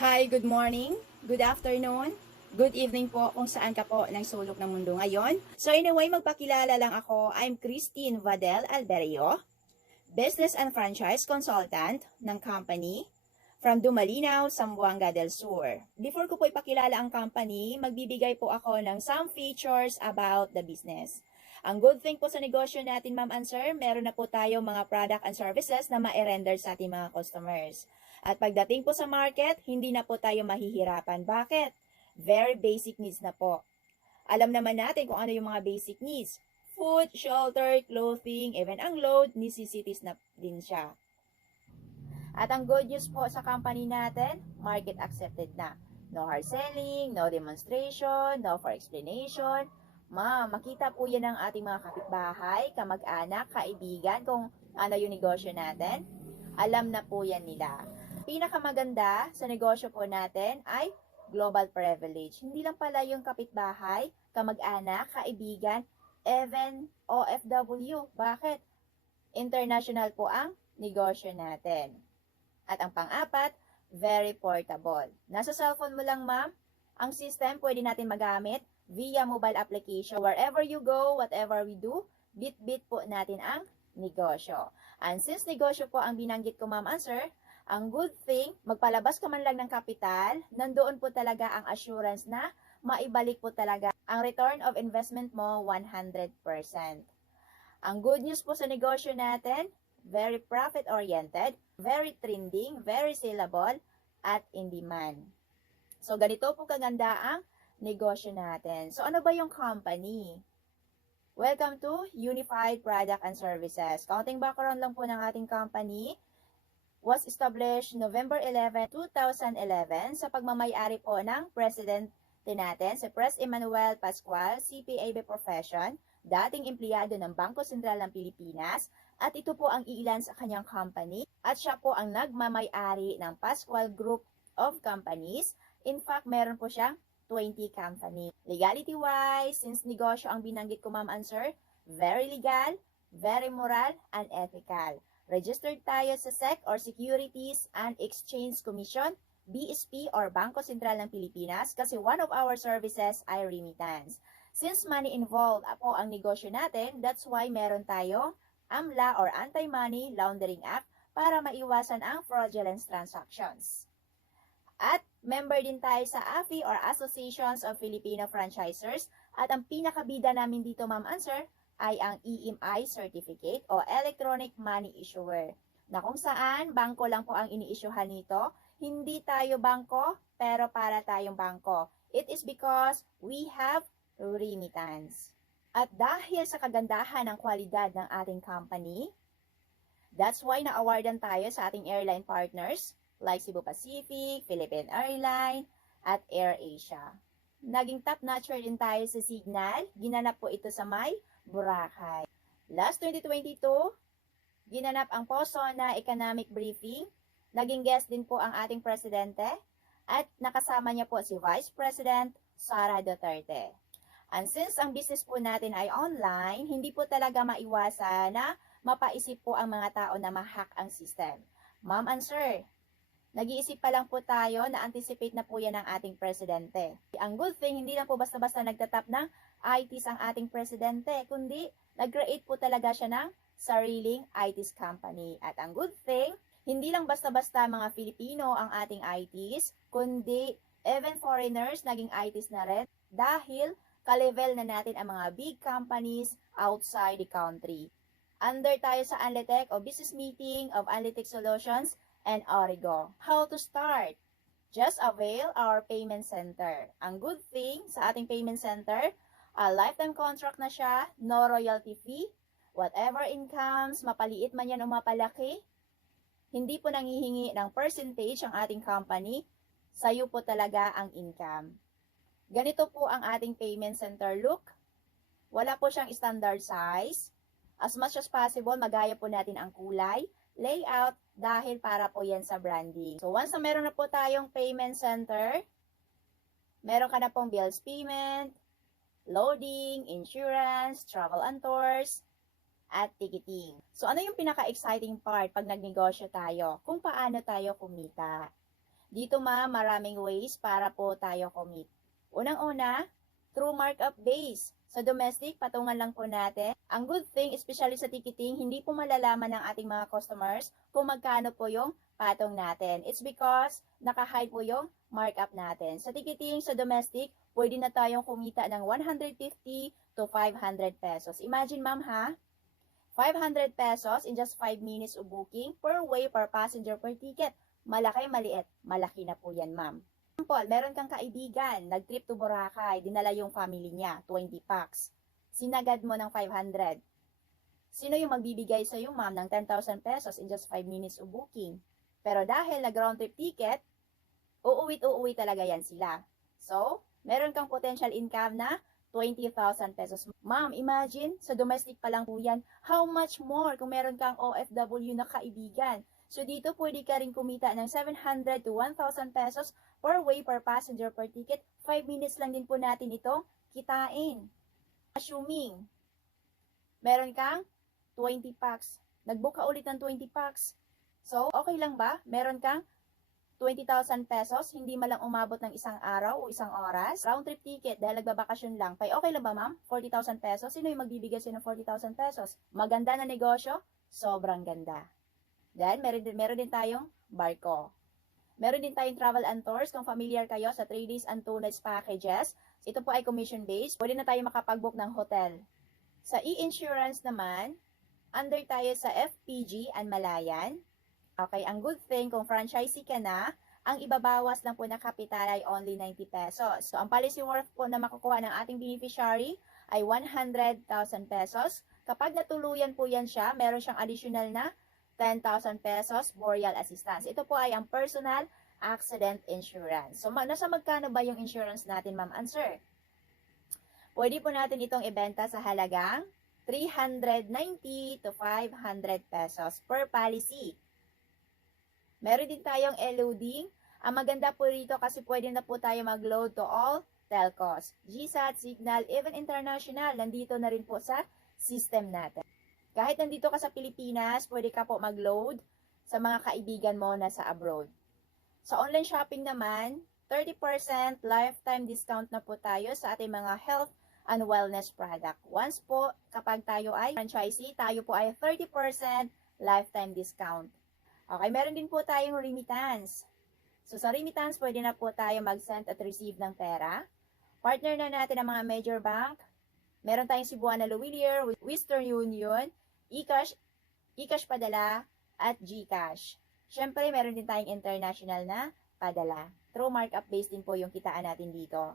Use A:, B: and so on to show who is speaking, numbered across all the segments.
A: Hi, good morning, good afternoon, good evening po kung saan ka po ng sulok ng mundo ngayon. So anyway, magpakilala lang ako. I'm Christine Vadel Alberio, Business and Franchise Consultant ng company from Dumalinaw, Zamboanga del Sur. Before ko po ipakilala ang company, magbibigay po ako ng some features about the business. Ang good thing po sa negosyo natin, ma'am and sir, meron na po tayo mga product and services na ma-render sa ating mga customers. At pagdating po sa market, hindi na po tayo mahihirapan. Bakit? Very basic needs na po. Alam naman natin kung ano yung mga basic needs. Food, shelter, clothing, even ang load, necessities na din siya. At ang good news po sa company natin, market accepted na. No hard selling, no demonstration, no for explanation. Ma, makita po yan ng ating mga kapitbahay, kamag-anak, kaibigan kung ano yung negosyo natin. Alam na po yan nila. Pinakamaganda sa negosyo po natin ay global privilege. Hindi lang pala yung kapitbahay, kamag-anak, kaibigan, even OFW. Bakit? International po ang negosyo natin. At ang pang-apat, very portable. Nasa cellphone mo lang, ma'am. Ang system pwede natin magamit via mobile application. Wherever you go, whatever we do, bit-bit po natin ang negosyo. And since negosyo po ang binanggit ko, ma'am, answer, ang good thing, magpalabas ka man lang ng kapital, nandoon po talaga ang assurance na maibalik po talaga ang return of investment mo 100%. Ang good news po sa negosyo natin, very profit-oriented, very trending, very saleable, at in demand. So, ganito po kaganda ang negosyo natin. So, ano ba yung company? Welcome to Unified Product and Services. Counting background lang po ng ating company was established November 11, 2011 sa pagmamayari po ng President natin, si Pres Emmanuel Pascual, CPAB profession, dating empleyado ng Bangko Sentral ng Pilipinas, at ito po ang ilan sa kanyang company, at siya po ang nagmamayari ng Pascual Group of Companies. In fact, meron po siyang 20 company. Legality-wise, since negosyo ang binanggit ko, ma'am and sir, very legal, very moral, and ethical. Registered tayo sa SEC or Securities and Exchange Commission, BSP or Bangko Sentral ng Pilipinas kasi one of our services ay remittance. Since money involved po ang negosyo natin, that's why meron tayong AMLA or Anti-Money Laundering Act para maiwasan ang fraudulent transactions. At member din tayo sa AFI or Associations of Filipino Franchisers at ang pinakabida namin dito, Ma'am Answer, ay ang EMI Certificate o Electronic Money Issuer na kung saan bangko lang po ang ini-issuehan nito. Hindi tayo bangko, pero para tayong bangko. It is because we have remittance. At dahil sa kagandahan ng kwalidad ng ating company, that's why na-awardan tayo sa ating airline partners like Cebu Pacific, Philippine Airline, at AirAsia. Naging top notcher din tayo sa Signal. Ginanap po ito sa may Boracay. Last 2022, ginanap ang POSO na economic briefing. Naging guest din po ang ating presidente at nakasama niya po si Vice President Sara Duterte. And since ang business po natin ay online, hindi po talaga maiwasan na mapaisip po ang mga tao na mahack ang system. Ma'am and sir, Nag-iisip pa lang po tayo na anticipate na po yan ng ating presidente. Ang good thing, hindi lang po basta-basta nagtatap ng ITs ang ating presidente, kundi nag-create po talaga siya ng sariling ITs company. At ang good thing, hindi lang basta-basta mga Filipino ang ating ITs, kundi even foreigners naging ITs na rin dahil ka-level na natin ang mga big companies outside the country. Under tayo sa Anletech o Business Meeting of Anletech Solutions and Origo. How to start? Just avail our payment center. Ang good thing sa ating payment center, a lifetime contract na siya, no royalty fee, whatever incomes, mapaliit man yan o mapalaki, hindi po nangihingi ng percentage ang ating company, sa'yo po talaga ang income. Ganito po ang ating payment center look. Wala po siyang standard size. As much as possible, magaya po natin ang kulay, layout, dahil para po yan sa branding. So, once na meron na po tayong payment center, meron ka na pong bills payment, loading, insurance, travel and tours, at ticketing. So, ano yung pinaka-exciting part pag nagnegosyo tayo? Kung paano tayo kumita. Dito ma, maraming ways para po tayo commit. Unang-una, through markup base. Sa domestic, patungan lang po natin. Ang good thing, especially sa ticketing, hindi po malalaman ng ating mga customers kung magkano po yung patong natin. It's because naka-hide po yung markup natin. Sa ticketing, sa domestic, pwede na tayong kumita ng 150 to 500 pesos. Imagine ma'am ha, 500 pesos in just 5 minutes of booking per way per passenger per ticket. Malaki, maliit. Malaki na po yan ma'am. Example, meron kang kaibigan, nag-trip to Boracay, dinala yung family niya, 20 packs. Sinagad mo ng 500. Sino yung magbibigay sa iyo, ma'am, ng 10,000 pesos in just 5 minutes of booking? Pero dahil nag-round trip ticket, uuwit uuwi talaga yan sila. So, meron kang potential income na 20,000 pesos. Ma'am, imagine, sa domestic pa lang po yan, how much more kung meron kang OFW na kaibigan. So, dito pwede ka rin kumita ng 700 to 1,000 pesos per way per passenger per ticket. 5 minutes lang din po natin ito kitain. Assuming, meron kang 20 packs. Nagbook ka ulit ng 20 packs. So, okay lang ba? Meron kang 20,000 pesos, hindi malang umabot ng isang araw o isang oras. Round trip ticket dahil nagbabakasyon lang. Pay, okay lang ba ma'am? 40,000 pesos? Sino yung magbibigay sa'yo ng 40,000 pesos? Maganda na negosyo? Sobrang ganda. Then, meron meron din tayong barko. Meron din tayong travel and tours. Kung familiar kayo sa 3 days and 2 nights packages, ito po ay commission-based. Pwede na tayo makapag-book ng hotel. Sa e-insurance naman, under tayo sa FPG and Malayan. Okay, ang good thing, kung franchisee ka na, ang ibabawas lang po na kapital ay only 90 pesos. So, ang policy worth po na makukuha ng ating beneficiary ay 100,000 pesos. Kapag natuluyan po yan siya, meron siyang additional na 10,000 pesos burial assistance. Ito po ay ang personal accident insurance. So, nasa magkano ba yung insurance natin, ma'am? Answer. Pwede po natin itong ibenta sa halagang 390 to 500 pesos per policy. Meron din tayong loading. Ang maganda po rito kasi pwede na po tayo mag-load to all telcos. GSAT, Signal, even international, nandito na rin po sa system natin. Kahit nandito ka sa Pilipinas, pwede ka po mag-load sa mga kaibigan mo na sa abroad. Sa online shopping naman, 30% lifetime discount na po tayo sa ating mga health and wellness product. Once po, kapag tayo ay franchisee, tayo po ay 30% lifetime discount. Okay, meron din po tayong remittance. So, sa remittance, pwede na po tayo mag-send at receive ng pera. Partner na natin ang mga major bank. Meron tayong Cebuana Lawilier, Western Union, eCash, eCash padala, at GCash. Siyempre, meron din tayong international na padala. Through markup based din po yung kitaan natin dito.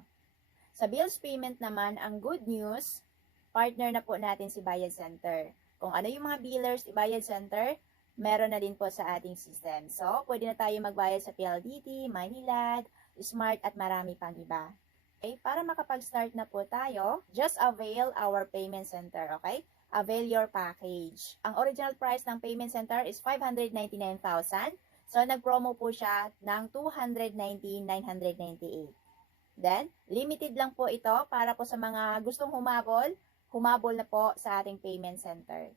A: Sa bills payment naman, ang good news, partner na po natin si Bayad Center. Kung ano yung mga billers, Bayad Center, meron na din po sa ating system. So, pwede na tayo magbayad sa PLDT, Maynilad, Smart at marami pang iba. Okay? Para makapag-start na po tayo, just avail our payment center, okay? Avail your package. Ang original price ng payment center is 599,000. So, nag-promo po siya ng 219,998. Then, limited lang po ito para po sa mga gustong humabol, humabol na po sa ating payment center.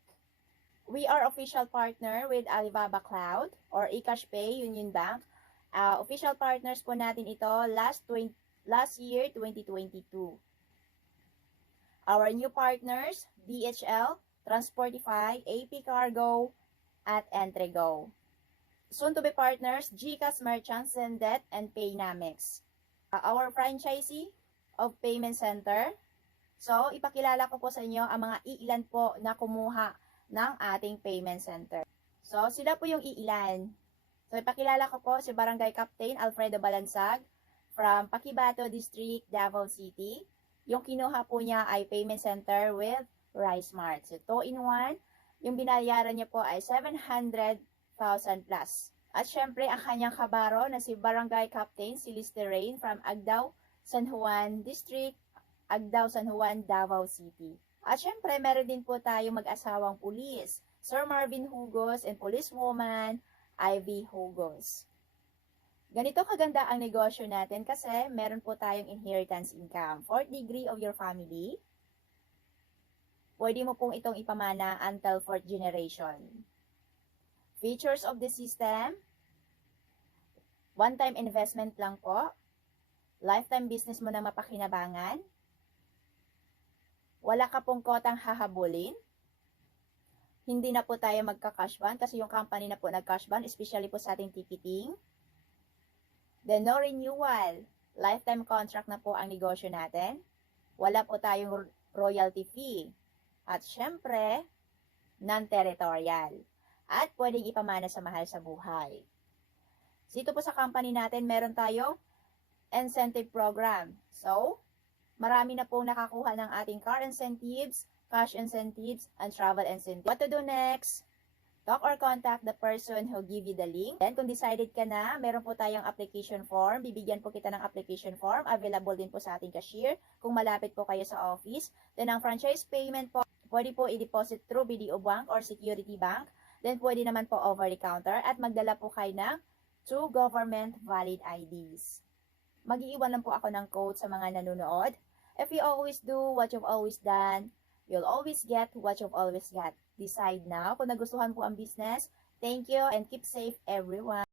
A: We are official partner with Alibaba Cloud or eCash Pay, Union Bank. Uh, official partners po natin ito last 20, last year 2022. Our new partners, DHL, Transportify, AP Cargo, at Entrego. Soon to be partners, GCash Merchants, Sendet, and Paynamix. Uh, our franchisee of Payment Center. So, ipakilala ko po sa inyo ang mga iilan po na kumuha ng ating payment center. So, sila po yung iilan. So, ipakilala ko po si Barangay Captain Alfredo Balansag from Pakibato District, Davao City. Yung kinuha po niya ay payment center with Rice Mart. So, 2 in 1. Yung binayaran niya po ay 700,000 plus. At syempre, ang kanyang kabaro na si Barangay Captain si from Agdao, San Juan District, Agdao, San Juan, Davao City. At syempre, meron din po tayo mag-asawang pulis, Sir Marvin Hugos and policewoman Ivy Hugos. Ganito kaganda ang negosyo natin kasi meron po tayong inheritance income. Fourth degree of your family, pwede mo pong itong ipamana until fourth generation. Features of the system, One-time investment lang po. Lifetime business mo na mapakinabangan. Wala ka pong kotang hahabulin. Hindi na po tayo magka-cash ban kasi yung company na po nag-cash ban, especially po sa ating ticketing. Then no renewal. Lifetime contract na po ang negosyo natin. Wala po tayong royalty fee. At syempre, non-territorial. At pwedeng ipamana sa mahal sa buhay. Dito po sa company natin, meron tayong incentive program. So, marami na pong nakakuha ng ating car incentives, cash incentives, and travel incentives. What to do next? Talk or contact the person who give you the link. Then, kung decided ka na, meron po tayong application form. Bibigyan po kita ng application form. Available din po sa ating cashier kung malapit po kayo sa office. Then, ang franchise payment po, pwede po i-deposit through BDO Bank or Security Bank. Then, pwede naman po over the counter at magdala po kayo ng two government valid IDs. Mag-iiwan lang po ako ng code sa mga nanonood. If you always do what you've always done, you'll always get what you've always got. Decide now kung nagustuhan po ang business. Thank you and keep safe everyone.